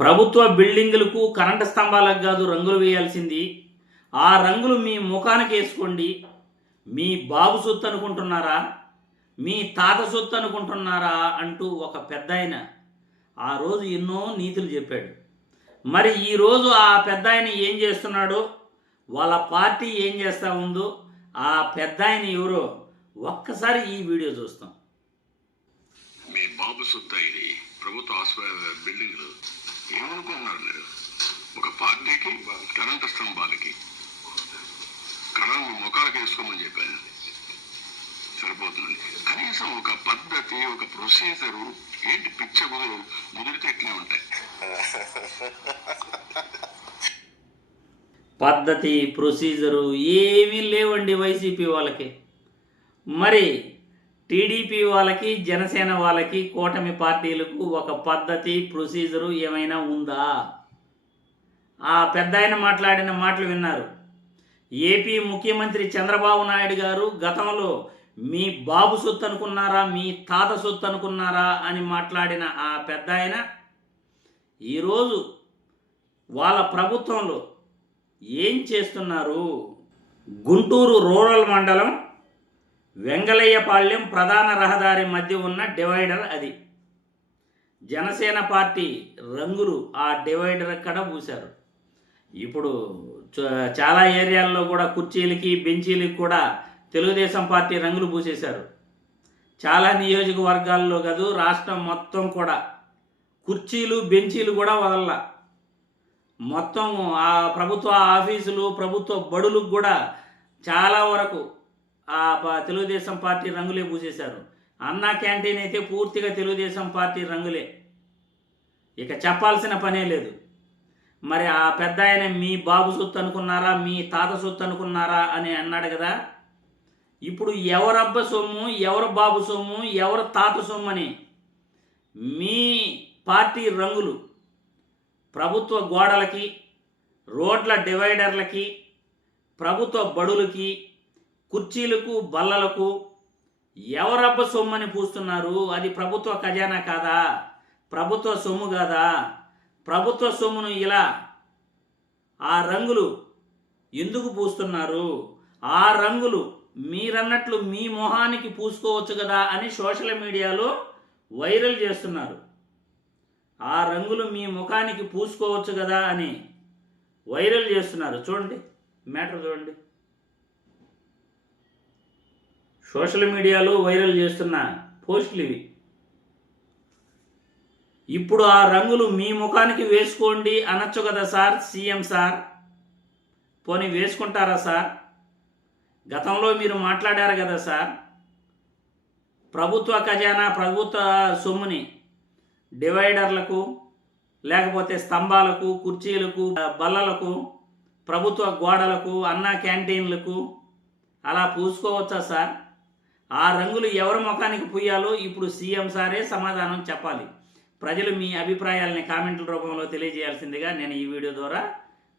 ప్రభుత్వ బిల్డింగులకు కరెంటు స్తంభాలకు కాదు రంగులు వేయాల్సింది. ఆ రంగులు మీ ముఖానికి వేసుకోండి. మీ బాబు సొత్తు అనుకుంటున్నారా? మీ తాత సొత్తు అనుకుంటున్నారా? అంటూ ఒక పెద్ద ఆయన ఆ రోజు ఎన్నో నీతులు చెప్పాడు. మరి ఈరోజు ఆ పెద్ద ఆయన ఏం చేస్తున్నాడో? వాళ్ళ పార్టీ ఏం చేస్తా ఉందో ఆ పెద్ద ఆయన ఎవరో ఒక్కసారి ఈ వీడియో చూస్తాం. మీ బాబు సొత్తు ప్రభుత్వ ఆసుపత్రి బిల్డింగ్లు ఏమనుకున్నాడు మీరు ఒక పార్టీకి కరెంట్ స్తంభాలకి. కరెంట్ ముఖాలకి వేసుకోమని చెప్పాను. సరిపోతుంది కనీసం ఒక పద్ధతి ఒక ప్రొసీజరు ఏంటి పిచ్చ మొదలు ముదిరితే ఎట్లా ఉంటాయి. పద్ధతి ప్రొసీజరు ఏమీ లేవండి వైసీపీ వాళ్ళకి. మరి టీడీపీ వాళ్ళకి జనసేన వాళ్ళకి కూటమి పార్టీలకు ఒక పద్ధతి ప్రొసీజరు ఏమైనా ఉందా? ఆ పెద్ద ఆయన మాట్లాడిన మాటలు విన్నారు. ఏపీ ముఖ్యమంత్రి చంద్రబాబు నాయుడు గారు గతంలో మీ బాబు సొత్తు అనుకున్నారా మీ తాత సొత్తు అనుకున్నారా అని మాట్లాడిన ఆ పెద్ద ఆయన ఈరోజు వాళ్ళ ప్రభుత్వంలో ఏం చేస్తున్నారు? గుంటూరు రూరల్ మండలం వెంగళయ్యపాళ్యం ప్రధాన రహదారి మధ్య ఉన్న డివైడర్ అది. జనసేన పార్టీ రంగులు ఆ డివైడర్ కడ పూశారు. ఇప్పుడు చ- చాలా ఏరియాల్లో కూడా కుర్చీలకి బెంచీలకి కూడా తెలుగుదేశం పార్టీ రంగులు పూసేశారు. చాలా నియోజకవర్గాల్లో కాదు రాష్ట్రం మొత్తం కూడా కుర్చీలు బెంచీలు కూడా వదల్లా. మొత్తం ఆ ప్రభుత్వ ఆఫీసులు ప్రభుత్వ బడులకు కూడా చాలా వరకు ఆ ప- తెలుగుదేశం పార్టీ రంగులే పూసేశారు. అన్నా క్యాంటీన్ అయితే పూర్తిగా తెలుగుదేశం పార్టీ రంగులే. ఇక చెప్పాల్సిన పనే లేదు. మరి ఆ పెద్ద ఆయన మీ బాబు సొత్తు అనుకున్నారా? మీ తాత సొత్తు అనుకున్నారా? అని అన్నాడు కదా. ఇప్పుడు ఎవరబ్బ సొమ్ము? ఎవరు బాబు సొమ్ము? ఎవరు తాత సొమ్ము అని. మీ పార్టీ రంగులు ప్రభుత్వ గోడలకి రోడ్ల డివైడర్లకి ప్రభుత్వ బడులకి కుర్చీలకు బల్లలకు ఎవరబ్బ సొమ్మని పూస్తున్నారు? అది ప్రభుత్వ ఖజానా కాదా? ప్రభుత్వ సొమ్ము కాదా? ప్రభుత్వ సొమ్మును ఇలా ఆ రంగులు ఎందుకు పూస్తున్నారు? ఆ రంగులు మీరన్నట్లు మీ మొహానికి పూసుకోవచ్చు కదా అని సోషల్ మీడియాలో వైరల్ చేస్తున్నారు. ఆ రంగులు మీ ముఖానికి పూసుకోవచ్చు కదా అని వైరల్ చేస్తున్నారు. చూడండి మ్యాటర్ చూడండి. సోషల్ మీడియాలో వైరల్ చేస్తున్న పోస్టులు ఇవి. ఇప్పుడు ఆ రంగులు మీ ముఖానికి వేసుకోండి అనొచ్చు కదా సార్ సీఎం సార్? పోనీ వేసుకుంటారా సార్? గతంలో మీరు మాట్లాడారు కదా సార్ ప్రభుత్వ ఖజానా ప్రభుత్వ సొమ్ముని డివైడర్లకు లేకపోతే స్తంభాలకు కుర్చీలకు బల్లలకు ప్రభుత్వ గోడలకు అన్నా క్యాంటీన్లకు అలా పూసుకోవచ్చా సార్? ఆ రంగులు ఎవరి ముఖానికి పుయ్యాలో ఇప్పుడు సీఎం సారే సమాధానం చెప్పాలి. ప్రజలు మీ అభిప్రాయాలని కామెంట్ల రూపంలో తెలియజేయాల్సిందిగా నేను ఈ వీడియో ద్వారా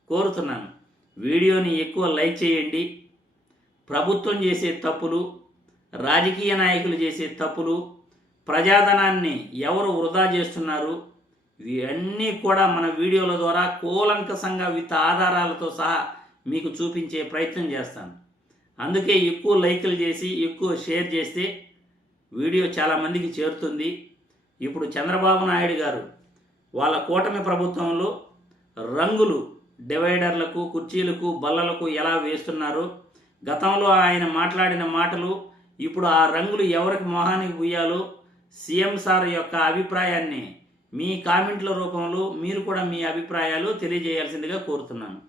కోరుతున్నాను. వీడియోని ఎక్కువ లైక్ చేయండి. ప్రభుత్వం చేసే తప్పులు రాజకీయ నాయకులు చేసే తప్పులు ప్రజాధనాన్ని ఎవరు వృధా చేస్తున్నారు ఇవన్నీ కూడా మన వీడియోల ద్వారా కూలంకసంగా విత్ ఆధారాలతో సహా మీకు చూపించే ప్రయత్నం చేస్తాను. అందుకే ఎక్కువ లైకులు చేసి ఎక్కువ షేర్ చేస్తే వీడియో చాలామందికి చేరుతుంది. ఇప్పుడు చంద్రబాబు నాయుడు గారు వాళ్ళ కూటమి ప్రభుత్వంలో రంగులు డివైడర్లకు కుర్చీలకు బల్లలకు ఎలా వేస్తున్నారు? గతంలో ఆయన మాట్లాడిన మాటలు ఇప్పుడు ఆ రంగులు ఎవరికి మొహానికి పుయ్యాలో సీఎం సార్ యొక్క అభిప్రాయాన్ని మీ కామెంట్ల రూపంలో మీరు కూడా మీ అభిప్రాయాలు తెలియజేయాల్సిందిగా కోరుతున్నాను.